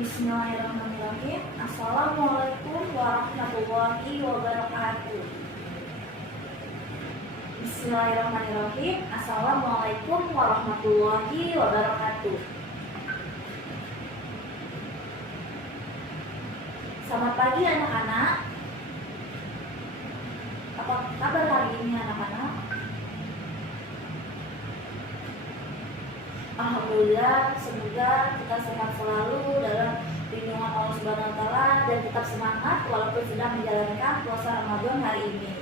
Bismillahirrahmanirrahim. Assalamualaikum warahmatullahi wabarakatuh. Bismillahirrahmanirrahim. Assalamualaikum warahmatullahi wabarakatuh. Selamat pagi anak-anak. Apa kabar hari ini anak-anak? Alhamdulillah, semoga kita sehat selalu dalam lindungan Allah Subhanahu wa taala dan tetap semangat walaupun sedang menjalankan puasa Ramadan hari ini.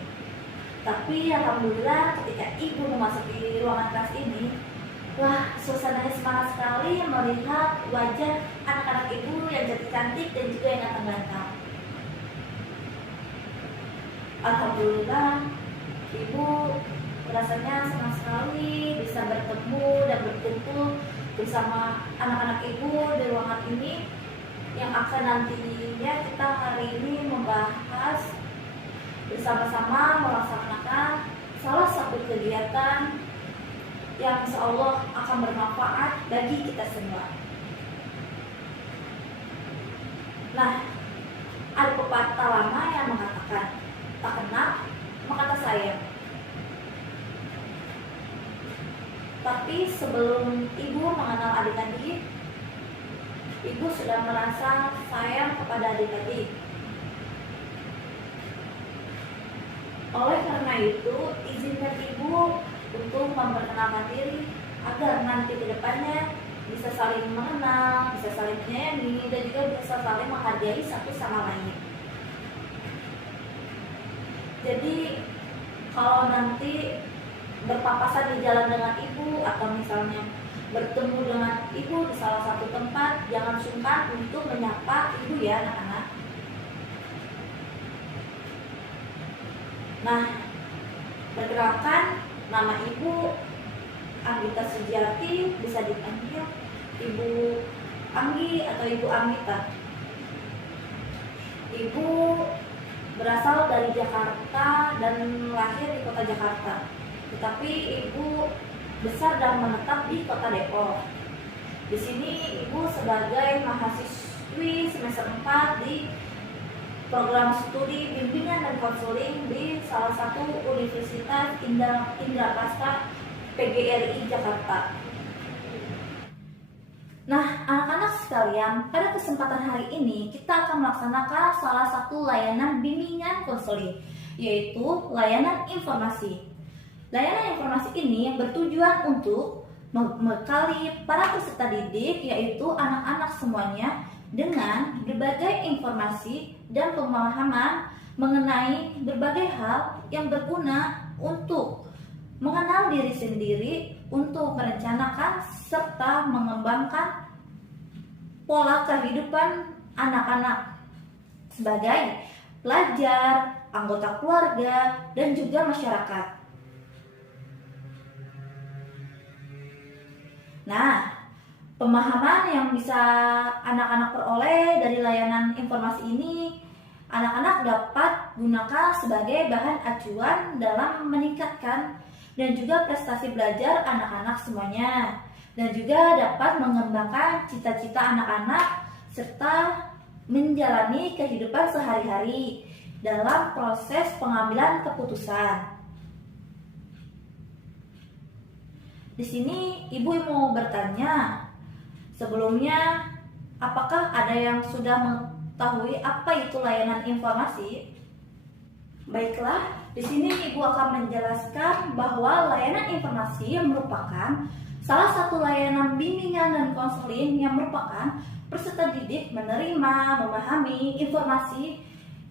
Tapi alhamdulillah ketika ibu memasuki ruangan kelas ini, wah, suasananya semangat sekali melihat wajah anak-anak ibu yang cantik-cantik dan juga yang ganteng-ganteng. Alhamdulillah, ibu rasanya senang sekali bisa bertemu dan berkumpul bersama anak-anak ibu di ruangan ini yang akan nantinya kita hari ini membahas bersama-sama melaksanakan salah satu kegiatan yang insya Allah akan bermanfaat bagi kita semua. Nah, ada pepatah lama yang mengatakan, tak kenal maka tak sayang. Tapi sebelum ibu mengenal adik-adik, ibu sudah merasa sayang kepada adik-adik. Oleh karena itu, izinkan ibu untuk memperkenalkan diri agar nanti ke depannya bisa saling mengenal, bisa saling menyayangi, dan juga bisa saling menghargai satu sama lain. Jadi, kalau nanti berpapasan di jalan dengan ibu atau misalnya bertemu dengan ibu di salah satu tempat, jangan sungkan untuk menyapa ibu ya anak-anak. Nah, perkenalkan, nama ibu Anggita Sujiati, bisa dipanggil Ibu Anggi atau Ibu Anggita. Ibu berasal dari Jakarta dan lahir di kota Jakarta. Tetapi ibu besar dan menetap di kota Depok. Di sini ibu sebagai mahasiswi semester 4 di program studi bimbingan dan konseling di salah satu Universitas Indraprasta PGRI Jakarta. Nah, anak-anak sekalian, pada kesempatan hari ini kita akan melaksanakan salah satu layanan bimbingan konseling, yaitu layanan informasi. Layanan informasi ini bertujuan untuk membekali para peserta didik, yaitu anak-anak semuanya, dengan berbagai informasi dan pemahaman mengenai berbagai hal yang berguna untuk mengenal diri sendiri, untuk merencanakan serta mengembangkan pola kehidupan anak-anak sebagai pelajar, anggota keluarga, dan juga masyarakat. Nah, pemahaman yang bisa anak-anak peroleh dari layanan informasi ini, anak-anak dapat gunakan sebagai bahan acuan dalam meningkatkan dan juga prestasi belajar anak-anak semuanya, dan juga dapat mengembangkan cita-cita anak-anak serta menjalani kehidupan sehari-hari dalam proses pengambilan keputusan. Di sini ibu mau bertanya, sebelumnya apakah ada yang sudah mengetahui apa itu layanan informasi? Baiklah, di sini ibu akan menjelaskan bahwa layanan informasi merupakan salah satu layanan bimbingan dan konseling yang merupakan peserta didik menerima, memahami informasi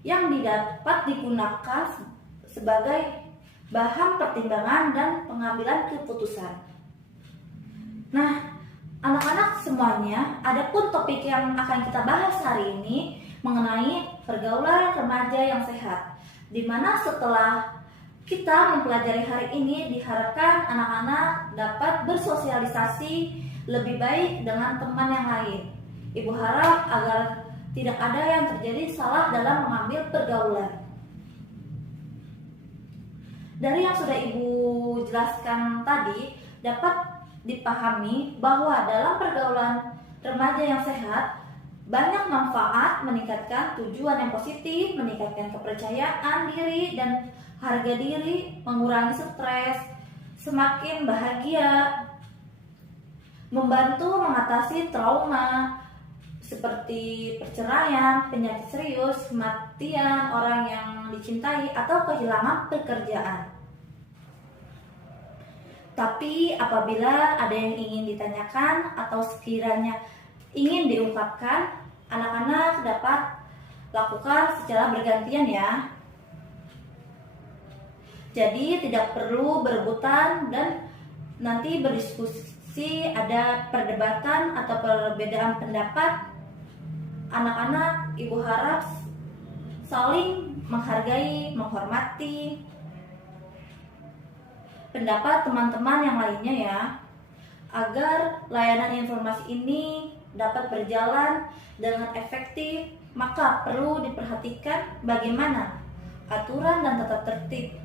yang dapat digunakan sebagai bahan pertimbangan dan pengambilan keputusan. Nah, anak-anak semuanya, adapun topik yang akan kita bahas hari ini mengenai pergaulan remaja yang sehat, di mana setelah kita mempelajari hari ini diharapkan anak-anak dapat bersosialisasi lebih baik dengan teman yang lain. Ibu harap agar tidak ada yang terjadi salah dalam mengambil pergaulan. Dari yang sudah ibu jelaskan tadi, dapat dipahami bahwa dalam pergaulan remaja yang sehat banyak manfaat, meningkatkan tujuan yang positif, meningkatkan kepercayaan diri dan harga diri, mengurangi stres, semakin bahagia, membantu mengatasi trauma seperti perceraian, penyakit serius, kematian orang yang dicintai, atau kehilangan pekerjaan. Tapi apabila ada yang ingin ditanyakan atau sekiranya ingin diungkapkan, anak-anak dapat lakukan secara bergantian ya. Jadi tidak perlu berebutan dan nanti berdiskusi, ada perdebatan atau perbedaan pendapat. Anak-anak, ibu harap saling menghargai, menghormati pendapat teman-teman yang lainnya ya, agar layanan informasi ini dapat berjalan dengan efektif. Maka perlu diperhatikan bagaimana aturan dan tata tertib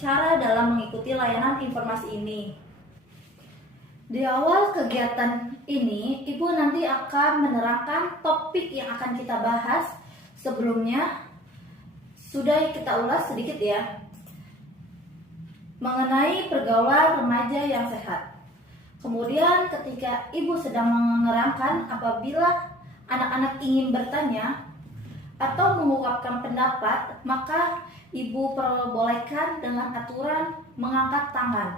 cara dalam mengikuti layanan informasi ini. Di awal kegiatan ini, Ibu nanti akan menerangkan topik yang akan kita bahas. Sebelumnya sudah kita ulas sedikit ya, mengenai pergaulan remaja yang sehat. Kemudian ketika Ibu sedang menerangkan, apabila anak-anak ingin bertanya atau mengungkapkan pendapat, maka Ibu perbolehkan dengan aturan mengangkat tangan.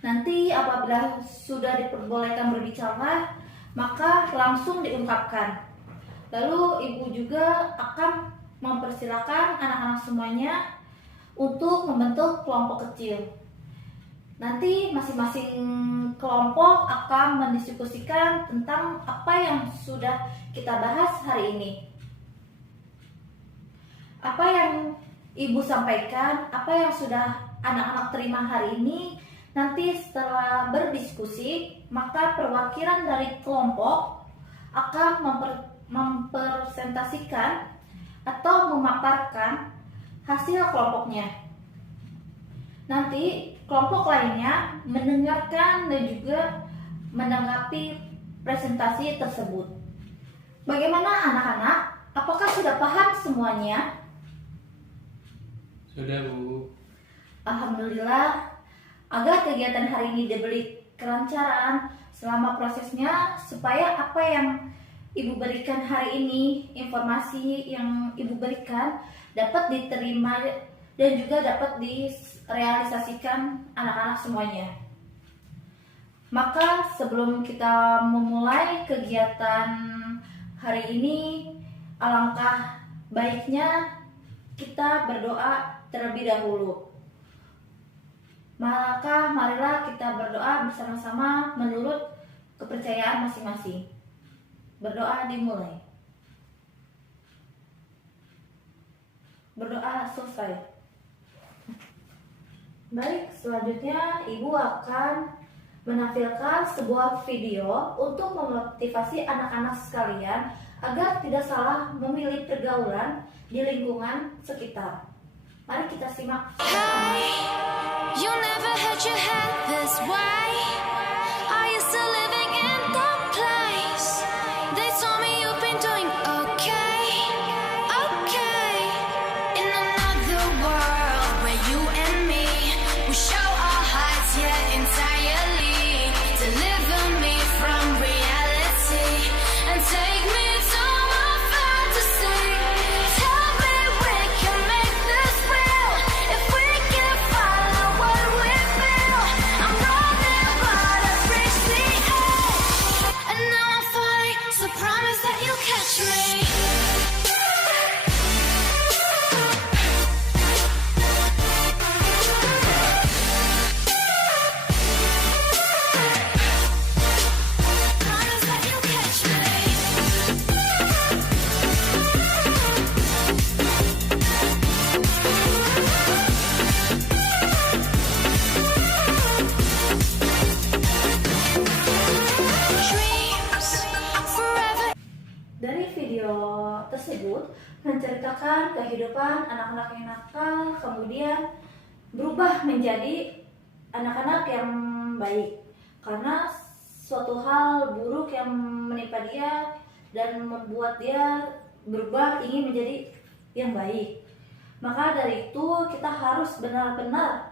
Nanti apabila sudah diperbolehkan berbicara, maka langsung diungkapkan. Lalu Ibu juga akan mempersilakan anak-anak semuanya untuk membentuk kelompok kecil. Nanti masing-masing kelompok akan mendiskusikan tentang apa yang sudah kita bahas hari ini. Apa yang Ibu sampaikan, apa yang sudah anak-anak terima hari ini, nanti setelah berdiskusi, maka perwakilan dari kelompok akan mempresentasikan atau memaparkan hasil kelompoknya. Nanti kelompok lainnya mendengarkan dan juga menanggapi presentasi tersebut. Bagaimana anak-anak? Apakah sudah paham semuanya? Sudah, Bu. Alhamdulillah. Agar kegiatan hari ini diberi kelancaran selama prosesnya, supaya apa yang Ibu berikan hari ini, informasi yang Ibu berikan dapat diterima dan juga dapat direalisasikan anak-anak semuanya. Maka sebelum kita memulai kegiatan hari ini, alangkah baiknya kita berdoa terlebih dahulu. Maka marilah kita berdoa bersama-sama menurut kepercayaan masing-masing. Berdoa dimulai. Berdoa selesai. Baik, selanjutnya Ibu akan menampilkan sebuah video untuk memotivasi anak-anak sekalian agar tidak salah memilih pergaulan di lingkungan sekitar. Mari kita simak. You never had your head this way. Are you still living in that place? They told me you've been doing okay, okay. In another world where you and me, we show our hearts yet entirely. Deliver me from reality and take me to my fantasy. Tell me we can make this real if we can follow what we feel. I'm running but I've reached the edge, and now I'm falling, so promise that you'll catch me. Promise that you'll catch me. Dreams forever. Dari video tersebut menceritakan kehidupan anak-anak yang nakal, kemudian berubah menjadi anak-anak yang baik. Karena suatu hal buruk yang menimpa dia dan membuat dia berubah ingin menjadi yang baik. Maka dari itu kita harus benar-benar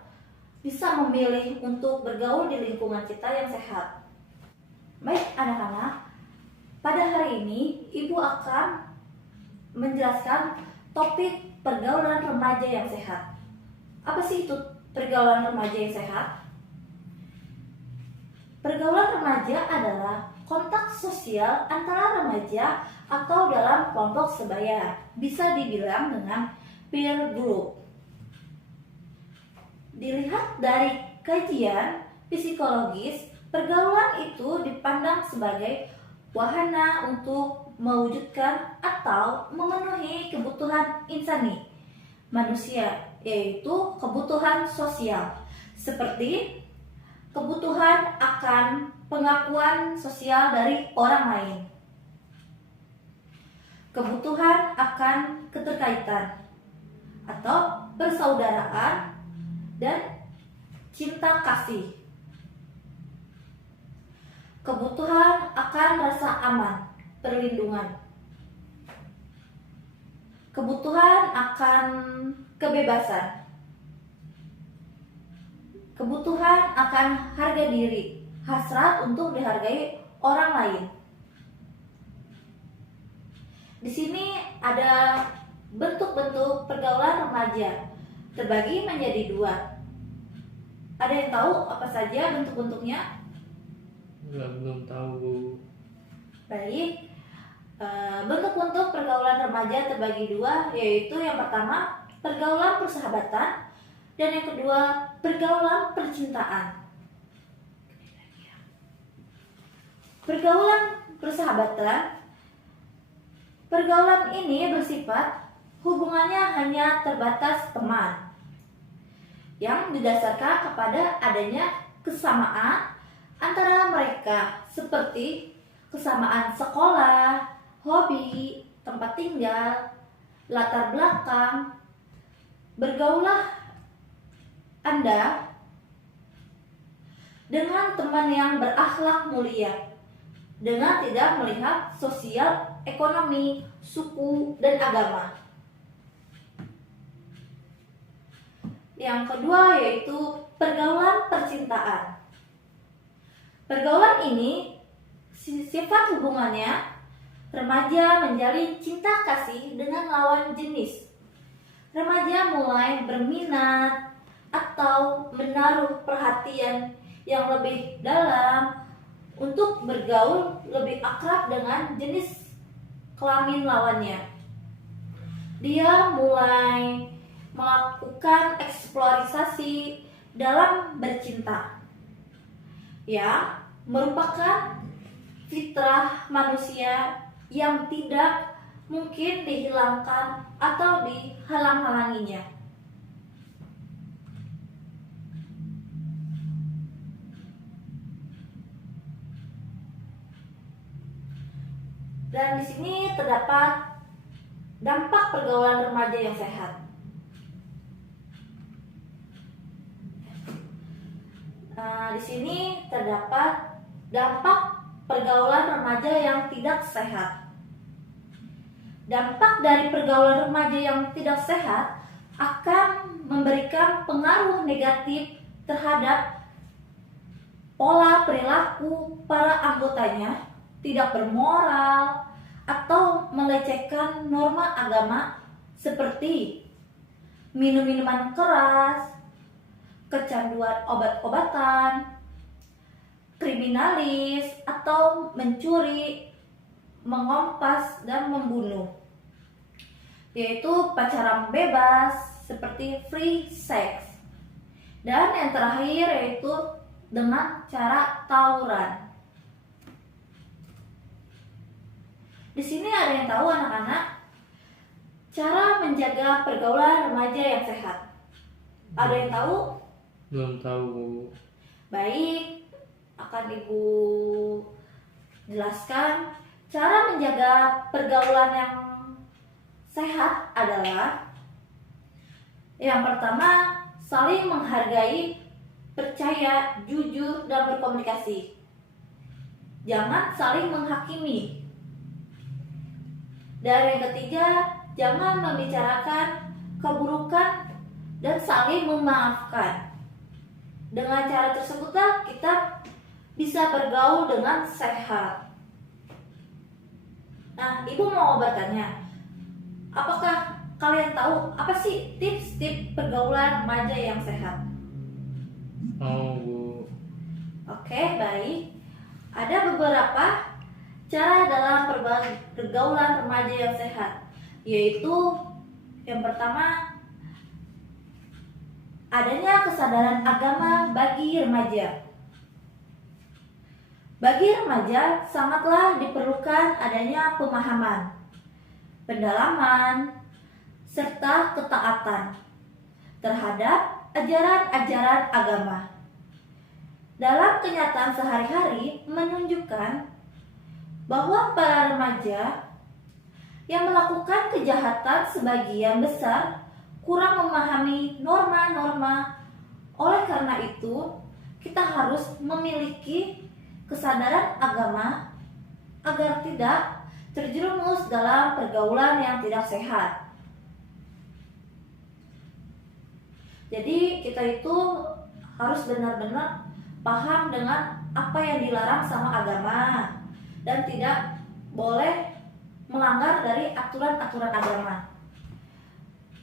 bisa memilih untuk bergaul di lingkungan kita yang sehat. Baik anak-anak, pada hari ini Ibu akan menjelaskan topik pergaulan remaja yang sehat. Apa sih itu pergaulan remaja yang sehat? Pergaulan remaja adalah kontak sosial antara remaja atau dalam kelompok sebaya. Bisa dibilang dengan peer group. Dilihat dari kajian psikologis, pergaulan itu dipandang sebagai wahana untuk mewujudkan atau memenuhi kebutuhan insani manusia, yaitu kebutuhan sosial, seperti kebutuhan akan pengakuan sosial dari orang lain, kebutuhan akan keterkaitan atau persaudaraan, dan cinta kasih, kebutuhan akan rasa aman, perlindungan, kebutuhan akan kebebasan, kebutuhan akan harga diri, hasrat untuk dihargai orang lain. Di sini ada bentuk-bentuk pergaulan remaja terbagi menjadi 2. Ada yang tahu apa saja bentuk-bentuknya? Belum tahu, Bu. Baik, bentuk-bentuk pergaulan remaja terbagi 2, yaitu yang pertama pergaulan persahabatan dan yang kedua pergaulan percintaan. Pergaulan persahabatan, pergaulan ini bersifat hubungannya hanya terbatas teman yang didasarkan kepada adanya kesamaan antara mereka, seperti kesamaan sekolah, hobi, tempat tinggal, latar belakang. Bergaulah Anda dengan teman yang berakhlak mulia, dengan tidak melihat sosial, ekonomi, suku, dan agama. Yang kedua yaitu pergaulan percintaan. Pergaulan ini sifat hubungannya remaja menjalin cinta kasih dengan lawan jenis. Remaja mulai berminat atau menaruh perhatian yang lebih dalam untuk bergaul lebih akrab dengan jenis kelamin lawannya. Dia mulai melakukan eksplorasi dalam bercinta, yang merupakan fitrah manusia yang tidak mungkin dihilangkan atau dihalang-halanginya. Dan di sini terdapat dampak pergaulan remaja yang sehat. Di sini terdapat dampak pergaulan remaja yang tidak sehat. Dampak dari pergaulan remaja yang tidak sehat akan memberikan pengaruh negatif terhadap pola perilaku para anggotanya, tidak bermoral atau melecehkan norma agama seperti minum minuman keras, kecanduan obat-obatan, kriminalis, atau mencuri, mengompas, dan membunuh, yaitu pacaran bebas seperti free sex. Dan yang terakhir yaitu dengan cara tawuran. Di sini ada yang tahu anak-anak cara menjaga pergaulan remaja yang sehat? Ada yang tahu? Belum tahu, Bu. Baik, akan Ibu jelaskan. Cara menjaga pergaulan yang sehat adalah yang pertama, saling menghargai, percaya, jujur, dan berkomunikasi. jangan saling menghakimi. Dan yang ketiga, jangan membicarakan keburukan dan saling memaafkan. Dengan cara tersebutlah kita bisa bergaul dengan sehat. Nah, Ibu mau bertanya, apakah kalian tahu apa sih tips-tips pergaulan remaja yang sehat? Mau Bu. Oke, baik. Ada beberapa cara dalam pergaulan remaja yang sehat, yaitu yang pertama, adanya kesadaran agama bagi remaja. Bagi remaja sangatlah diperlukan adanya pemahaman, pendalaman, serta ketaatan terhadap ajaran-ajaran agama. Dalam kenyataan sehari-hari menunjukkan bahwa para remaja yang melakukan kejahatan sebagian besar kurang memahami norma-norma. Oleh karena itu, kita harus memiliki kesadaran agama agar tidak terjerumus dalam pergaulan yang tidak sehat. Jadi kita itu harus benar-benar paham dengan apa yang dilarang sama agama dan tidak boleh melanggar dari aturan-aturan agama.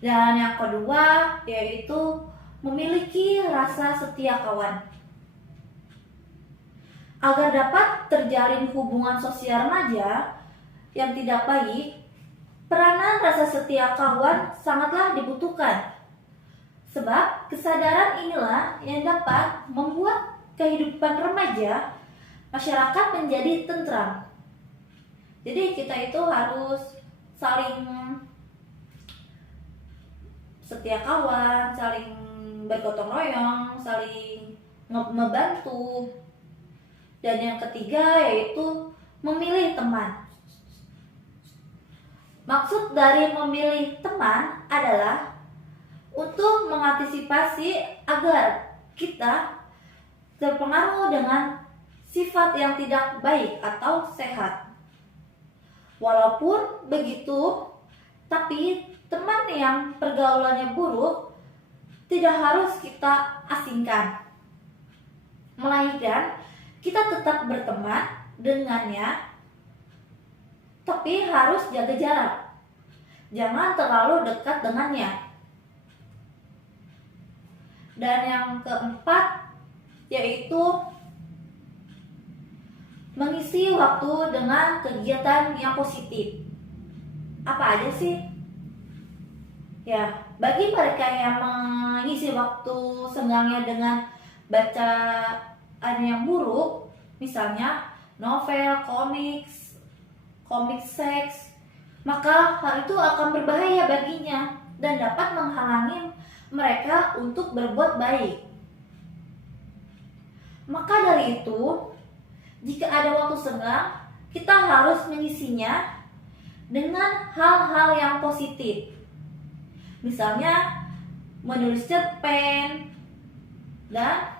Dan yang kedua yaitu memiliki rasa setia kawan. Agar dapat terjalin hubungan sosial remaja yang tidak baik, peranan rasa setia kawan sangatlah dibutuhkan. Sebab kesadaran inilah yang dapat membuat kehidupan remaja masyarakat menjadi tentram. Jadi kita itu harus saling setia kawan, saling bergotong royong, saling membantu. Dan yang ketiga yaitu memilih teman. Maksud dari memilih teman adalah untuk mengantisipasi agar kita terpengaruh dengan sifat yang tidak baik atau sehat. Walaupun begitu, tapi teman yang pergaulannya buruk tidak harus kita asingkan, melainkan kita tetap berteman dengannya, tapi harus jaga jarak. Jangan terlalu dekat dengannya. Dan yang keempat yaitu mengisi waktu dengan kegiatan yang positif. Apa aja sih? Ya, bagi mereka yang mengisi waktu senggangnya dengan bacaan yang buruk, misalnya novel, komik seks, maka hal itu akan berbahaya baginya dan dapat menghalangi mereka untuk berbuat baik. Maka dari itu, jika ada waktu senggang, kita harus mengisinya dengan hal-hal yang positif. Misalnya menulis cerpen dan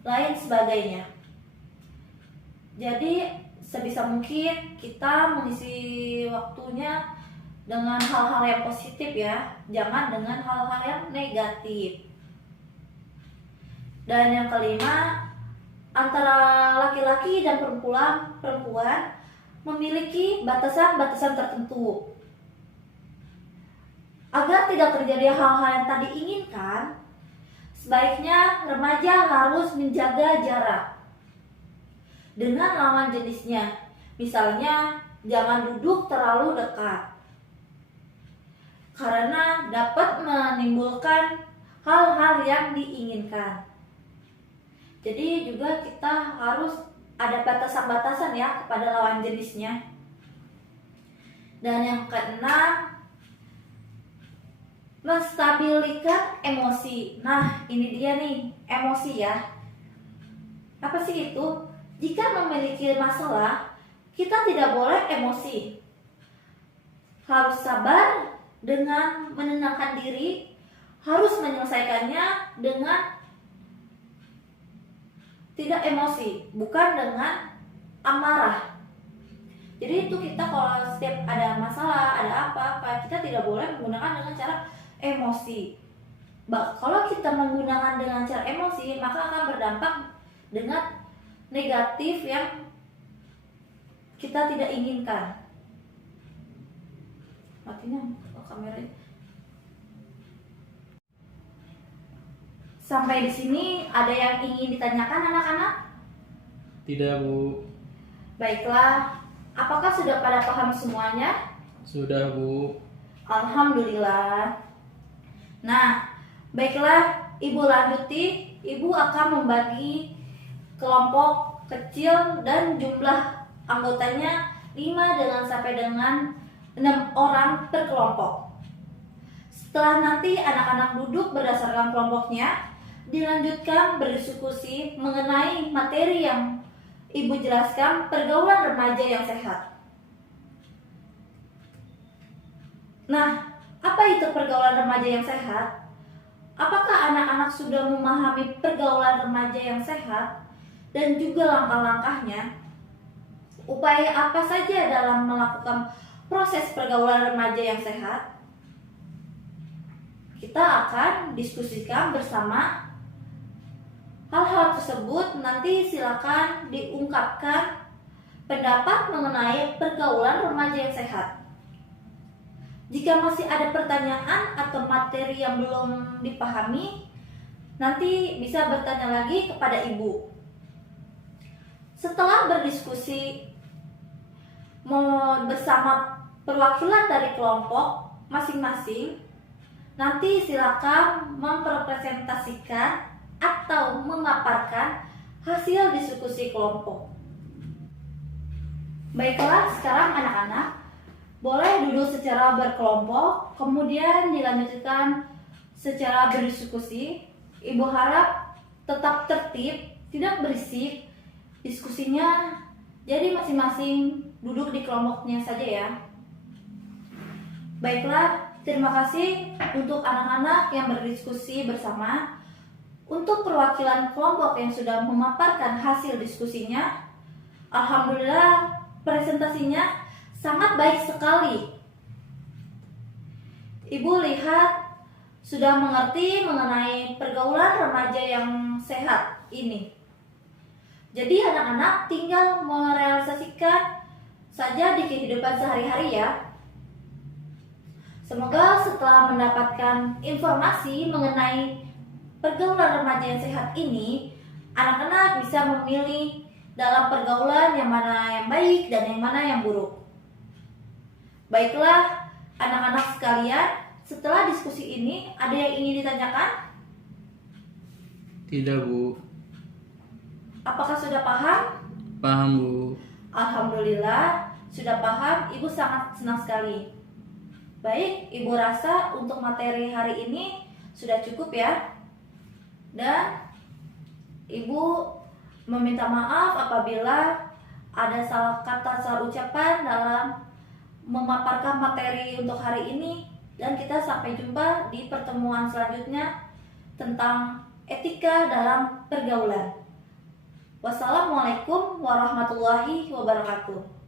lain sebagainya. Jadi sebisa mungkin kita mengisi waktunya dengan hal-hal yang positif ya, jangan dengan hal-hal yang negatif. Dan yang kelima, antara laki-laki dan perempuan memiliki batasan-batasan tertentu. Agar tidak terjadi hal-hal yang tadi inginkan, sebaiknya remaja harus menjaga jarak dengan lawan jenisnya. Misalnya, jangan duduk terlalu dekat, karena dapat menimbulkan hal-hal yang diinginkan. Jadi juga kita harus ada batasan-batasan ya kepada lawan jenisnya. Dan yang keenam, menstabilkan emosi. Nah, ini dia nih, emosi ya. Apa sih itu? Jika memiliki masalah, kita tidak boleh emosi. Harus sabar dengan menenangkan diri, harus menyelesaikannya dengan tidak emosi, bukan dengan amarah. Jadi itu kita kalau setiap ada masalah, ada apa-apa, kita tidak boleh menggunakan dengan cara emosi. Kalau kita menggunakan dengan cara emosi, maka akan berdampak dengan negatif yang kita tidak inginkan. Matinya kameranya. Sampai di sini ada yang ingin ditanyakan anak-anak? Tidak, Bu. Baiklah, apakah sudah pada paham semuanya? Sudah, Bu. Alhamdulillah. Nah, baiklah, Ibu lanjuti. Ibu akan membagi kelompok kecil dan jumlah anggotanya 5 sampai dengan 6 orang per kelompok. Setelah nanti anak-anak duduk berdasarkan kelompoknya, dilanjutkan berdiskusi mengenai materi yang Ibu jelaskan, pergaulan remaja yang sehat. Nah, apa itu pergaulan remaja yang sehat? Apakah anak-anak sudah memahami pergaulan remaja yang sehat dan juga langkah-langkahnya? Upaya apa saja dalam melakukan proses pergaulan remaja yang sehat? Kita akan diskusikan bersama hal-hal tersebut. Nanti silakan diungkapkan pendapat mengenai pergaulan remaja yang sehat. Jika masih ada pertanyaan atau materi yang belum dipahami, nanti bisa bertanya lagi kepada Ibu. Setelah berdiskusi bersama perwakilan dari kelompok masing-masing, nanti silakan mempresentasikan atau memaparkan hasil diskusi kelompok. Baiklah, sekarang anak-anak boleh duduk secara berkelompok, kemudian dilanjutkan secara berdiskusi. Ibu harap tetap tertib, tidak berisik diskusinya, jadi masing-masing duduk di kelompoknya saja ya. Baiklah, terima kasih untuk anak-anak yang berdiskusi bersama. Untuk perwakilan kelompok yang sudah memaparkan hasil diskusinya, alhamdulillah presentasinya sangat baik sekali. Ibu lihat sudah mengerti mengenai pergaulan remaja yang sehat ini. Jadi anak-anak tinggal merealisasikan saja di kehidupan sehari-hari ya. Semoga setelah mendapatkan informasi mengenai pergaulan remaja yang sehat ini, anak-anak bisa memilih dalam pergaulan yang mana yang baik dan yang mana yang buruk. Baiklah, anak-anak sekalian, setelah diskusi ini ada yang ingin ditanyakan? Tidak, Bu. Apakah sudah paham? Paham, Bu. Alhamdulillah, sudah paham. Ibu sangat senang sekali. Baik, Ibu rasa untuk materi hari ini sudah cukup ya. Dan Ibu meminta maaf apabila ada salah kata, salah ucapan dalam memaparkan materi untuk hari ini. Dan kita sampai jumpa di pertemuan selanjutnya tentang etika dalam pergaulan. Wassalamualaikum warahmatullahi wabarakatuh.